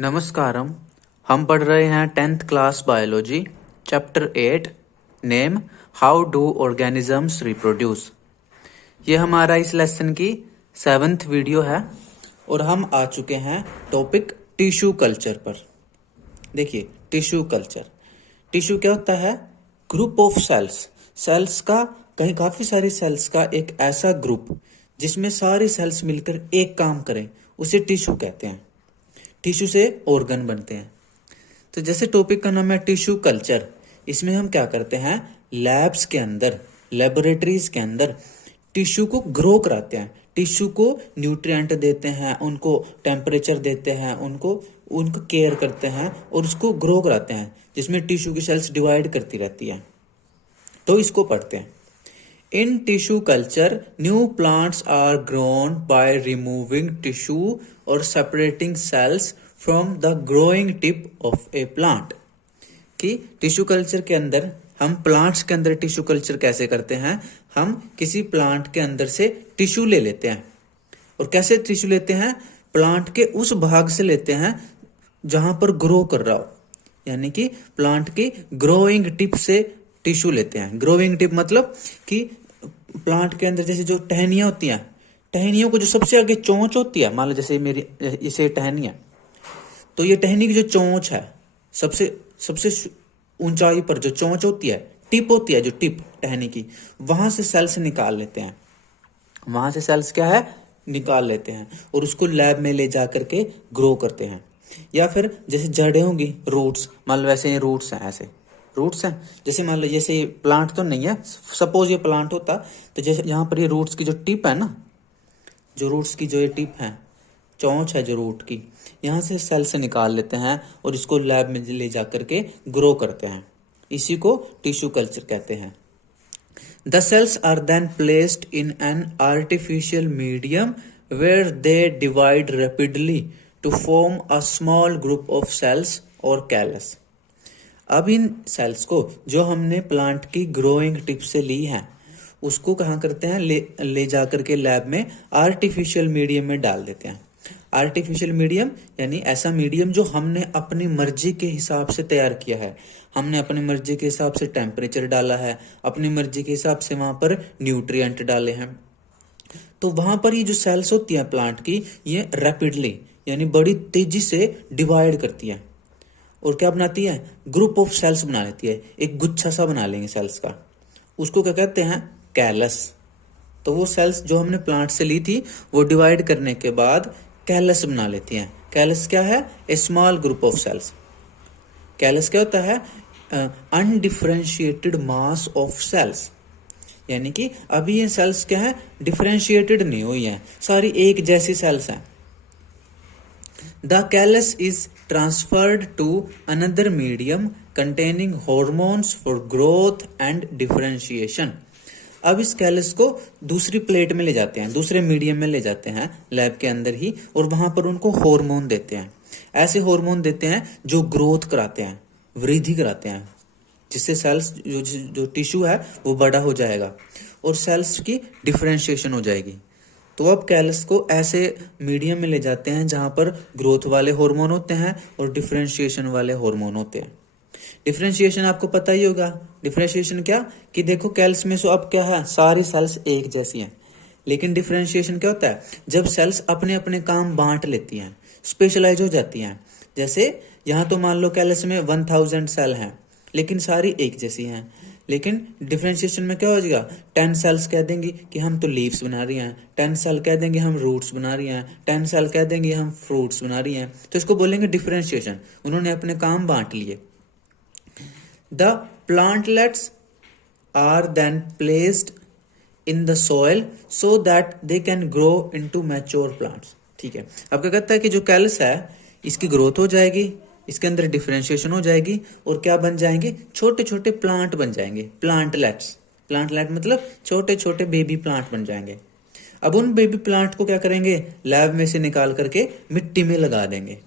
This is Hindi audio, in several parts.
नमस्कारम। हम पढ़ रहे हैं 10th class biology chapter 8 name how do organisms reproduce. ये हमारा इस लेसन की 7th वीडियो है और हम आ चुके हैं टॉपिक टिश्यू कल्चर पर। देखिए, टिश्यू कल्चर, टिश्यू क्या होता है? ग्रुप ऑफ सेल्स, सेल्स का कहीं काफी सारी सेल्स का एक ऐसा ग्रुप जिसमें सारी सेल्स मिलकर एक काम करें, उसे टिश्यू कहते हैं। टिश्यू से ऑर्गन बनते हैं। तो जैसे टॉपिक का नाम है टिश्यू कल्चर, इसमें हम क्या करते हैं? लैब्स के अंदर, लेबोरेटरीज के अंदर टिश्यू को ग्रो कराते हैं, टिश्यू को न्यूट्रिएंट देते हैं, उनको टेम्परेचर देते हैं, उनको केयर करते हैं और उसको ग्रो कराते हैं, जिसमें टिश्यू की सेल्स डिवाइड करती रहती है। तो इसको पढ़ते हैं। In tissue culture, new plants are grown by removing tissue or separating cells from the growing tip of a plant. कि टिश्यू कल्चर के अंदर हम प्लांट्स के अंदर टिश्यू कल्चर कैसे करते हैं? हम किसी प्लांट के अंदर से टिश्यू ले लेते हैं। और कैसे टिश्यू लेते हैं? प्लांट के उस भाग से लेते हैं जहां पर ग्रो कर रहा हो, यानी कि प्लांट की ग्रोइंग टिप से टिश्यू लेते हैं। ग्रोइंग टिप मतलब कि प्लांट के अंदर जैसे जो टहनियां होती हैं, टहनियों को जो सबसे आगे चोंच होती है, मान लो जैसे मेरी इसे टहनी है, तो ये टहनी की जो चोंच है, सबसे सबसे ऊंचाई पर जो चोंच होती है, टिप होती है, जो टिप टहनी की, वहां से सेल्स निकाल लेते हैं। वहां से सेल्स क्या है? निकाल लेते हैं और उसको लैब में ले जा करके ग्रो करते हैं। या फिर जैसे जड़ें होंगी, रूट्स, मान लो ऐसे रूट्स हैं, ऐसे रूट्स हैं, जैसे मान लो जैसे प्लांट तो नहीं है, सपोज ये प्लांट होता, तो जैसे यहाँ पर ये रूट्स की जो टिप है ना, जो रूट्स की जो ये टिप है, चोंच है जो रूट की, यहाँ से सेल से निकाल लेते हैं और इसको लैब में ले जा करके ग्रो करते हैं। इसी को टिश्यू कल्चर कहते हैं। The cells are then placed in an artificial medium where they divide rapidly to form a small group of cells or callus. अब इन सेल्स को जो हमने प्लांट की ग्रोइंग टिप से ली है, उसको कहाँ करते हैं? ले जाकर के लैब में आर्टिफिशियल मीडियम में डाल देते हैं। आर्टिफिशियल मीडियम यानी ऐसा मीडियम जो हमने अपनी मर्जी के हिसाब से तैयार किया है। हमने अपनी मर्जी के हिसाब से टेम्परेचर डाला है, अपनी मर्जी के हिसाब से वहां पर न्यूट्रिएंट डाले हैं। तो वहां पर ये जो सेल्स होती हैं प्लांट की, ये रैपिडली यानी बड़ी तेजी से डिवाइड करती है और क्या बनाती है? ग्रुप ऑफ सेल्स बना लेती है। एक गुच्छा सा बना लेंगे सेल्स का, उसको क्या कहते हैं? कैलस। तो वो सेल्स जो हमने प्लांट से ली थी, वो डिवाइड करने के बाद कैलस बना लेती हैं। कैलस क्या है? A small group of cells. Callus क्या होता है? अनडिफरेंशिएटेड मास ऑफ सेल्स, यानी कि अभी ये सेल्स क्या है? डिफरेंशिएटेड नहीं हुई हैं, सारी एक जैसी सेल्स हैं। The callus is transferred to another medium containing hormones for growth and differentiation. अब इस कैलस को दूसरी प्लेट में ले जाते हैं, दूसरे मीडियम में ले जाते हैं लैब के अंदर ही, और वहां पर उनको हार्मोन देते हैं। ऐसे हार्मोन देते हैं जो ग्रोथ कराते हैं, वृद्धि कराते हैं, जिससे सेल्स जो टिश्यू है वो बड़ा हो जाएगा और सेल्स की डिफरेंशिएशन हो जाएगी। तो अब कैलस को ऐसे मीडियम में ले जाते हैं जहां पर ग्रोथ वाले हार्मोन होते हैं और डिफरेंशिएशन वाले हार्मोन होते हैं। डिफरेंशिएशन आपको पता ही होगा। डिफरेंशिएशन क्या? कि देखो कैल्स में सो अब क्या है? सारी सेल्स एक जैसी हैं। लेकिन डिफरेंशिएशन क्या होता है? जब सेल्स अपने अपने काम बांट लेती हैं, स्पेशलाइज हो जाती हैं। जैसे यहाँ तो मान लो कैलस में 1000 सेल हैं, लेकिन सारी एक जैसी हैं। लेकिन डिफरेंशिएशन में क्या हो जाएगा? 10 सेल्स कह देंगी कि हम तो लीव्स बना रही हैं, 10 सेल कह देंगे हम रूट्स बना रही हैं, 10 सेल कह देंगे हम फ्रूट्स बना रही हैं। तो इसको बोलेंगे डिफरेंशिएशन। उन्होंने अपने काम बांट लिए। The plantlets are then placed in the soil so that they can grow into mature plants. ठीक है, अब क्या कहता है कि जो कैलस है, इसकी ग्रोथ हो जाएगी, इसके अंदर डिफरेंशिएशन हो जाएगी और क्या बन जाएंगे? छोटे छोटे प्लांट बन जाएंगे, प्लांटलेट्स। प्लांटलेट मतलब छोटे छोटे बेबी प्लांट बन जाएंगे। अब उन बेबी प्लांट को क्या करेंगे? लैब में से निकाल करके मिट्टी में लगा देंगे।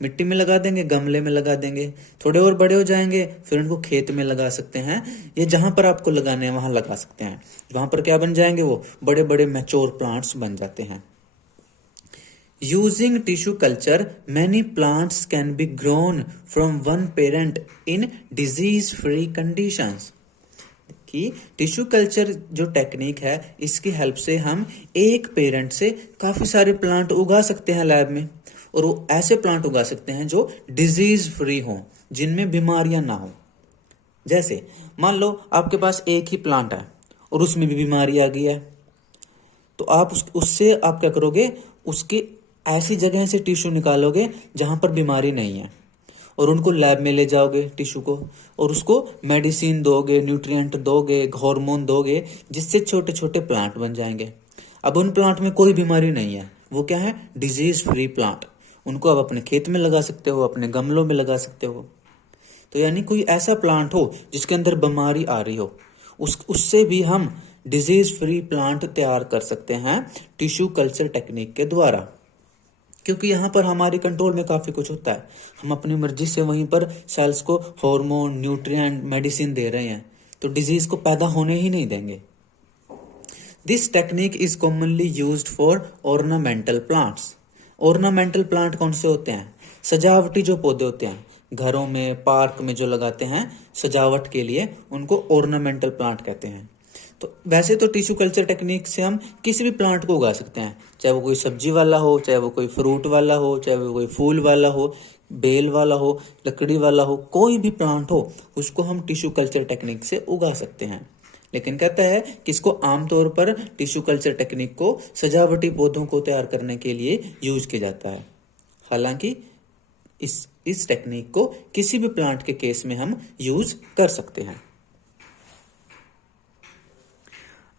मिट्टी में लगा देंगे, गमले में लगा देंगे, थोड़े और बड़े हो जाएंगे, फिर उनको खेत में लगा सकते हैं, या जहां पर आपको लगाने हैं वहां लगा सकते हैं। वहां पर क्या बन जाएंगे? वो बड़े बड़े मैच्योर प्लांट्स बन जाते हैं। Using tissue culture, many plants can be grown from one parent in disease-free conditions. कि टिश्यू कल्चर जो टेक्निक है इसकी हेल्प से हम एक पेरेंट से काफी सारे प्लांट उगा सकते हैं लैब में, और वो ऐसे प्लांट उगा सकते हैं जो डिजीज फ्री हों, जिनमें बीमारियां ना हो। जैसे मान लो आपके पास एक ही प्लांट है और उसमें भी बीमारी आ गई है, तो आप उससे आप क्या करोगे, उसकी ऐसी जगह से टिश्यू निकालोगे जहां पर बीमारी नहीं है, और उनको लैब में ले जाओगे टिश्यू को, और उसको मेडिसिन दोगे, न्यूट्रिएंट दोगे, हार्मोन दोगे, जिससे छोटे छोटे प्लांट बन जाएंगे। अब उन प्लांट में कोई बीमारी नहीं है, वो क्या है, डिजीज फ्री प्लांट। उनको आप अपने खेत में लगा सकते हो, अपने गमलों में लगा सकते हो। तो यानी कोई ऐसा प्लांट हो जिसके अंदर बीमारी आ रही हो, उससे भी हम डिजीज फ्री प्लांट तैयार कर सकते हैं टिश्यू कल्चर टेक्निक के द्वारा। क्योंकि यहाँ पर हमारे कंट्रोल में काफी कुछ होता है, हम अपनी मर्जी से वहीं पर सेल्स को हार्मोन, न्यूट्रिएंट, मेडिसिन दे रहे हैं, तो डिजीज को पैदा होने ही नहीं देंगे। This technique is commonly used for ornamental plants. Ornamental plant कौन से होते हैं, सजावटी जो पौधे होते हैं घरों में, पार्क में जो लगाते हैं सजावट के लिए, उनको ऑर्नामेंटल प्लांट कहते हैं। तो वैसे तो टिश्यू कल्चर टेक्निक से हम किसी भी प्लांट को उगा सकते हैं, चाहे वो कोई सब्जी वाला हो, चाहे वो कोई फ्रूट वाला हो, चाहे वो कोई फूल वाला हो, बेल वाला हो, लकड़ी वाला हो, कोई भी प्लांट हो उसको हम टिश्यू कल्चर टेक्निक से उगा सकते हैं। लेकिन कहता है कि इसको आमतौर पर टिश्यू कल्चर टेक्निक को सजावटी पौधों को तैयार करने के लिए यूज किया जाता है। हालांकि इस टेक्निक को किसी भी प्लांट के केस में हम यूज कर सकते हैं।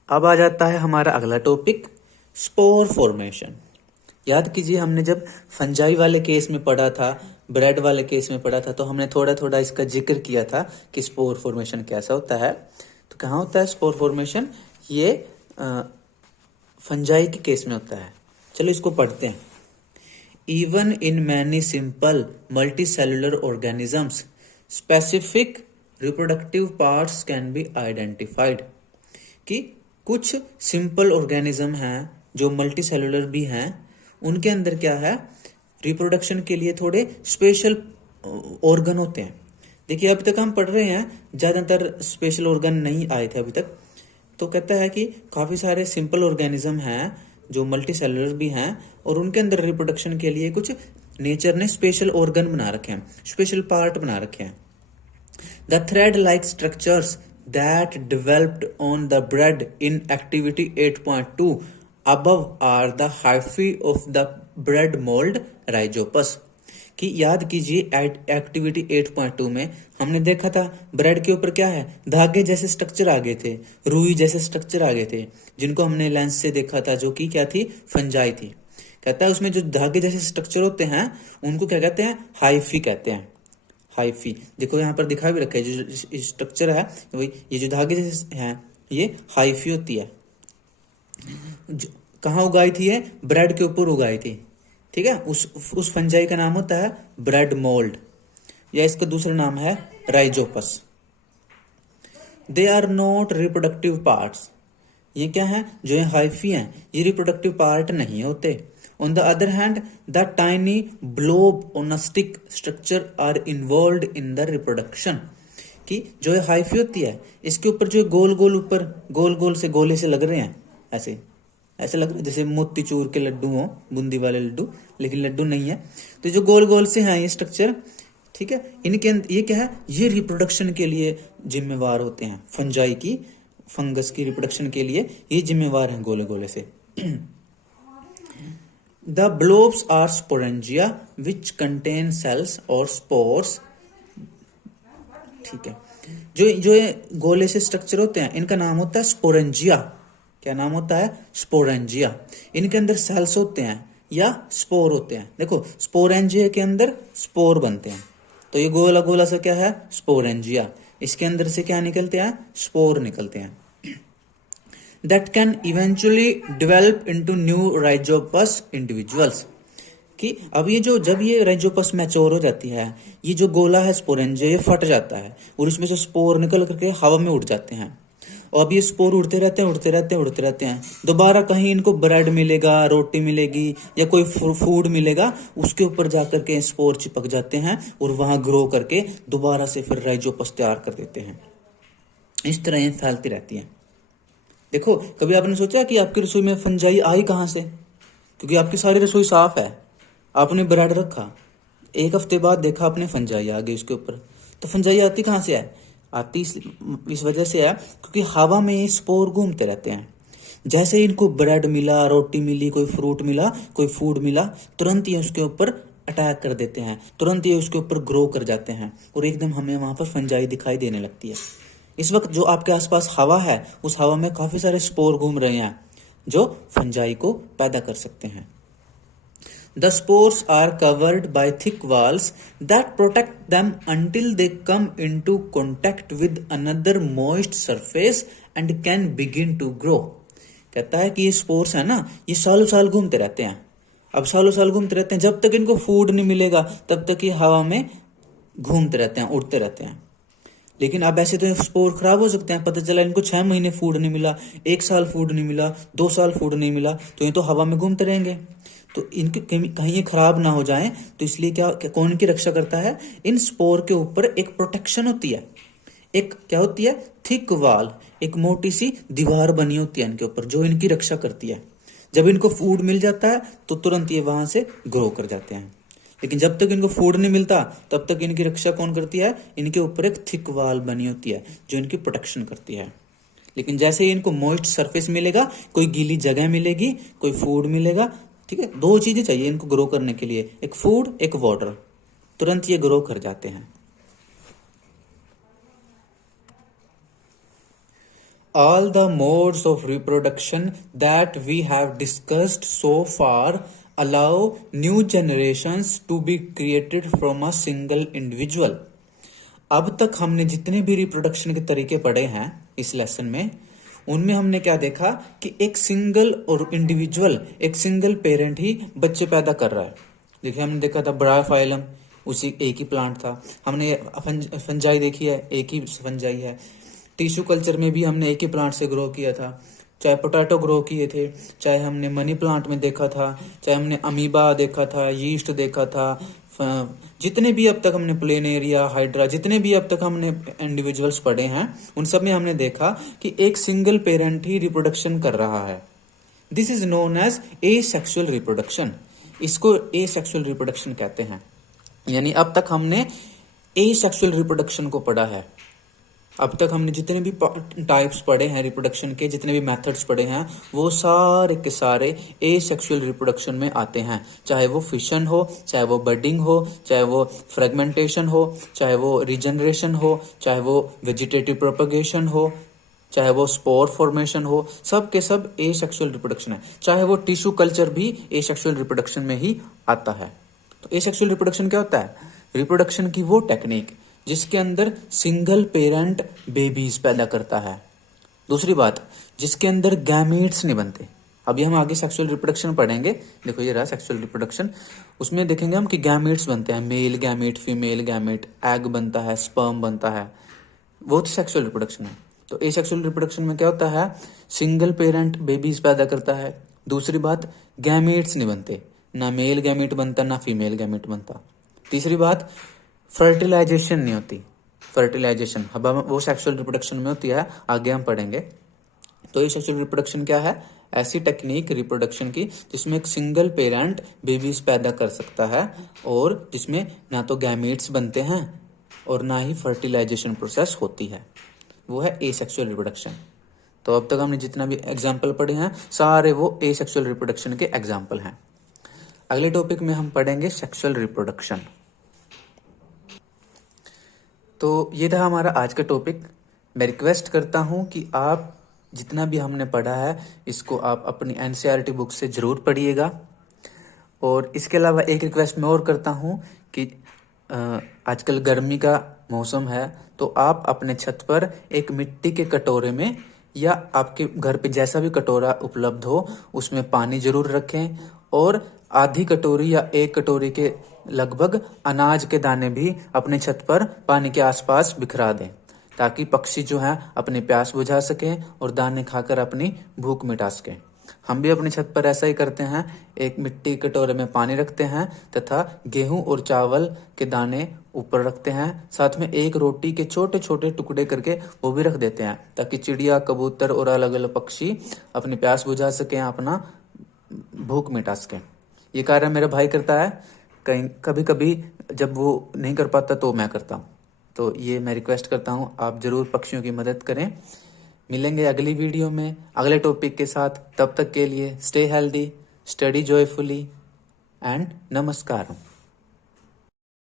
अब आ जाता है हमारा अगला टॉपिक, स्पोर फॉर्मेशन। याद कीजिए हमने जब फंजाई वाले केस में पढ़ा था, ब्रेड वाले केस में पढ़ा था, तो हमने थोड़ा थोड़ा इसका जिक्र किया था कि स्पोर फॉर्मेशन कैसा होता है। तो कहाँ होता है स्पोर फॉर्मेशन, ये फंजाई के केस में होता है। चलो इसको पढ़ते हैं। Even in many simple multicellular organisms specific reproductive parts can be identified. कि कुछ सिंपल ऑर्गेनिज्म हैं जो मल्टी सेलुलर भी हैं, उनके अंदर क्या है, रिप्रोडक्शन के लिए थोड़े स्पेशल ऑर्गन होते हैं। देखिए अभी तक हम पढ़ रहे हैं, ज्यादातर स्पेशल ऑर्गन नहीं आए थे अभी तक। तो कहता है कि काफी सारे सिंपल ऑर्गेनिज्म हैं जो मल्टी सेलुलर भी हैं, और उनके अंदर रिप्रोडक्शन के लिए कुछ नेचर ने स्पेशल ऑर्गन बना रखे हैं, स्पेशल पार्ट बना रखे हैं। The thread like structures that developed on the bread in activity 8.2 above are the hyphae of the bread mold rhizopus। कि याद कीजिए एक्टिविटी 8.2 में हमने देखा था ब्रेड के ऊपर क्या है, धागे जैसे स्ट्रक्चर आ गए थे, रुई जैसे स्ट्रक्चर आ गए थे, जिनको हमने लेंस से देखा था, जो कि क्या थी, फंजाई थी। कहता है उसमें जो धागे जैसे स्ट्रक्चर होते हैं उनको क्या कहते हैं, हाइफी कहते हैं। हाइफी देखो यहाँ पर दिखा भी रखा है, जो स्ट्रक्चर है वही, ये जो धागे जैसे हैं ये हाइफी होती है। कहाँ उगाई थी ये, ब्रेड के ऊपर उगाई थी। ठीक है, उस फंजाई का नाम होता है ब्रेड मोल्ड, या इसका दूसरा नाम है rhizopus. They are not reproductive parts. ये क्या है, जो ये हाइफी हैं ये रिप्रोडक्टिव पार्ट नहीं होते। On the other hand, the tiny blob on a stick structure are involved in the reproduction। कि जो ये हाइफी होती है इसके ऊपर जो गोल गोल ऊपर गोल गोल से गोले से लग रहे हैं, ऐसे ऐसे लग रहे हैं जैसे मोतीचूर के लड्डू हो, बूंदी वाले लड्डू, लेकिन लड्डू नहीं है। तो जो गोल गोल से हैं ये स्ट्रक्चर, ठीक है, इनके ये क्या है, ये रिप्रोडक्शन के लिए जिम्मेवार होते हैं। फंजाई की, फंगस की रिप्रोडक्शन के लिए ये जिम्मेवार हैं गोले गोले से। The blobs are sporangia which contain cells or spores। ठीक है, जो ये गोले से स्ट्रक्चर होते हैं इनका नाम होता है स्पोरेंजिया। क्या नाम होता है, स्पोरेंजिया। इनके अंदर सेल्स होते हैं या स्पोर होते हैं। देखो स्पोरेंजिया के अंदर स्पोर बनते हैं, तो ये गोला गोला सा क्या है, स्पोरेंजिया। इसके अंदर से क्या निकलते हैं, स्पोर निकलते हैं। That can eventually develop into new rhizopus individuals। कि अब ये जो जब ये राइजोपस मैच्योर हो जाती है, ये जो गोला है स्पोरेंजिया ये फट जाता है और इसमें से स्पोर निकल करके हवा में उड़ जाते हैं, और अब ये स्पोर उड़ते रहते हैं उड़ते रहते हैं उड़ते रहते हैं, दोबारा कहीं इनको ब्रेड मिलेगा, रोटी मिलेगी या कोई फूड मिलेगा, उसके ऊपर जाकर के स्पोर चिपक जाते हैं और वहां ग्रो करके दोबारा से फिर राइजोपस तैयार कर देते हैं। इस तरह ये फैलती रहती हैं। देखो, कभी आपने सोचा कि आपकी रसोई में फंजाई आई कहां से? क्योंकि आपकी सारी रसोई साफ है, आपने ब्रेड रखा, एक हफ्ते बाद देखा आपने फंजाई आ गई उसके ऊपर। तो फंजाई आती कहां से है? आती इस वजह से है क्योंकि हवा में ये स्पोर घूमते रहते हैं। जैसे इनको ब्रेड मिला, रोटी मिली, कोई फ्रूट मिला, कोई फूड मिला, तुरंत ये उसके ऊपर अटैक कर देते हैं, तुरंत ये उसके ऊपर ग्रो कर जाते हैं और एकदम हमें वहां पर फंजाई दिखाई देने लगती है। इस वक्त जो आपके आसपास हवा है, उस हवा में काफी सारे स्पोर घूम रहे हैं जो फंजाई को पैदा कर सकते हैं। The spores are covered by thick walls that protect them until they come into contact with another moist surface and can begin to grow. कहता है कि ये स्पोर्स है ना, ये सालों साल घूमते रहते हैं। अब सालों साल घूमते रहते हैं, जब तक इनको फूड नहीं मिलेगा तब तक ये हवा में घूमते रहते हैं, उड़ते रहते हैं। लेकिन अब ऐसे तो स्पोर खराब हो सकते हैं। पता चला इनको 6 महीने फूड नहीं मिला, 1 साल फूड नहीं मिला, 2 साल फूड नहीं मिला, तो ये तो हवा में घूमते रहेंगे। तो इनके कहीं ये खराब ना हो जाएं, तो इसलिए क्या कौन इनकी रक्षा करता है? इन स्पोर के ऊपर एक प्रोटेक्शन होती है, एक क्या होती है? थिक वॉल, एक मोटी सी दीवार बनी होती है इनके ऊपर जो इनकी रक्षा करती है। जब इनको फूड मिल जाता है तो तुरंत ये वहां से ग्रो कर जाते हैं। लेकिन जब तक इनको फूड नहीं मिलता तब तक इनकी रक्षा कौन करती है? इनके ऊपर एक थिक वॉल बनी होती है जो इनकी प्रोटेक्शन करती है। लेकिन जैसे ही इनको मॉइस्ट सरफेस मिलेगा, कोई गीली जगह मिलेगी, कोई फूड मिलेगा, ठीक है, 2 चीजें चाहिए इनको ग्रो करने के लिए, एक फूड, एक वाटर, तुरंत ये ग्रो कर जाते हैं। All the modes of reproduction that we have discussed so far allow new generations to be created from a single individual. अब तक हमने जितने भी रिप्रोडक्शन के तरीके पढ़े हैं इस लेसन में, उनमें हमने क्या देखा कि एक सिंगल और इंडिविजुअल, एक सिंगल पेरेंट ही बच्चे पैदा कर रहा है। देखिए, हमने देखा था ब्रायोफाइलम, उसी एक ही प्लांट था। हमने फंजाई देखी है, एक ही फंजाई है। टिश्यू कल्चर में भी हमने एक ही प्लांट से ग्रो किया था, चाहे पोटैटो ग्रो किए थे, चाहे हमने मनी प्लांट में देखा था, चाहे हमने अमीबा देखा था, यीस्ट देखा था, जितने भी अब तक हमने प्लेनेरिया, हाइड्रा, जितने भी अब तक हमने इंडिविजुअल्स पढ़े हैं, उन सब में हमने देखा कि एक सिंगल पेरेंट ही रिप्रोडक्शन कर रहा है। This is known as asexual reproduction. इसको एसेक्सुअल रिप्रोडक्शन कहते हैं। यानी अब तक हमने एसेक्सुअल रिप्रोडक्शन को पढ़ा है। अब तक हमने जितने भी टाइप्स पढ़े हैं रिप्रोडक्शन के, जितने भी मेथड्स पढ़े हैं, वो सारे के सारे एसेक्सुअल रिप्रोडक्शन में आते हैं। चाहे वो फिशन हो, चाहे वो बडिंग हो, चाहे वो फ्रेगमेंटेशन हो, चाहे वो रिजनरेशन हो, चाहे वो वेजिटेटिव प्रोपगेशन हो, चाहे वो स्पोर फॉर्मेशन हो, सब के सब एसेक्सुअल रिप्रोडक्शन है। चाहे वो टिश्यू कल्चर भी एसेक्सुअल रिप्रोडक्शन में ही आता है। तो एसेक्सुअल रिप्रोडक्शन क्या होता है? रिप्रोडक्शन की वो टेक्निक जिसके अंदर सिंगल पेरेंट बेबीज पैदा करता है। दूसरी बात, जिसके अंदर गैमीट्स नहीं बनते। अभी हम आगे सेक्सुअल रिप्रोडक्शन पढ़ेंगे। देखो, ये रहा सेक्सुअल रिप्रोडक्शन। उसमें देखेंगे हम कि गैमीट्स बनते हैं, male gamete, female gamete, egg बनता है, स्पर्म बनता है, वो तो सेक्सुअल रिप्रोडक्शन है। तो एसेक्सुअल रिप्रोडक्शन में क्या होता है? सिंगल पेरेंट बेबीज पैदा करता है। दूसरी बात, गैमीट्स नहीं बनते, ना मेल गैमीट बनता ना फीमेल गैमीट बनता। तीसरी बात, फर्टिलाइजेशन नहीं होती। फर्टिलाइजेशन अब वो सेक्सुअल रिप्रोडक्शन में होती है, आगे हम पढ़ेंगे। तो ये सेक्सुअल रिप्रोडक्शन क्या है? ऐसी टेक्निक रिप्रोडक्शन की जिसमें एक सिंगल पेरेंट बेबीज पैदा कर सकता है और जिसमें ना तो गैमीट्स बनते हैं और ना ही फर्टिलाइजेशन प्रोसेस होती है, वो है एसेक्सुअल रिप्रोडक्शन। तो अब तक हमने जितना भी एग्जाम्पल पढ़े हैं सारे वो एसेक्सुअल रिप्रोडक्शन के एग्जाम्पल हैं। अगले टॉपिक में हम पढ़ेंगे सेक्सुअल रिप्रोडक्शन। तो ये था हमारा आज का टॉपिक। मैं रिक्वेस्ट करता हूं कि आप जितना भी हमने पढ़ा है इसको आप अपनी एनसीईआरटी बुक से जरूर पढ़िएगा। और इसके अलावा एक रिक्वेस्ट मैं और करता हूं कि आजकल गर्मी का मौसम है, तो आप अपने छत पर एक मिट्टी के कटोरे में या आपके घर पे जैसा भी कटोरा उपलब्ध हो उसमें पानी जरूर रखें और आधी कटोरी या 1 कटोरी के लगभग अनाज के दाने भी अपने छत पर पानी के आसपास बिखरा दें, ताकि पक्षी जो है अपनी प्यास बुझा सके और दाने खाकर अपनी भूख मिटा सके। हम भी अपनी छत पर ऐसा ही करते हैं। एक मिट्टी कटोरे में पानी रखते हैं तथा गेहूं और चावल के दाने ऊपर रखते हैं। साथ में एक रोटी के छोटे छोटे टुकड़े करके वो भी रख देते हैं, ताकि चिड़िया, कबूतर और अलग अलग पक्षी अपनी प्यास बुझा सकें, अपना भूख मिटा सकें। ये कार्य मेरा भाई करता है। कहीं कभी कभी जब वो नहीं कर पाता तो मैं करता हूँ। तो ये मैं रिक्वेस्ट करता हूँ, आप जरूर पक्षियों की मदद करें। मिलेंगे अगली वीडियो में अगले टॉपिक के साथ। तब तक के लिए stay healthy, study joyfully and नमस्कार।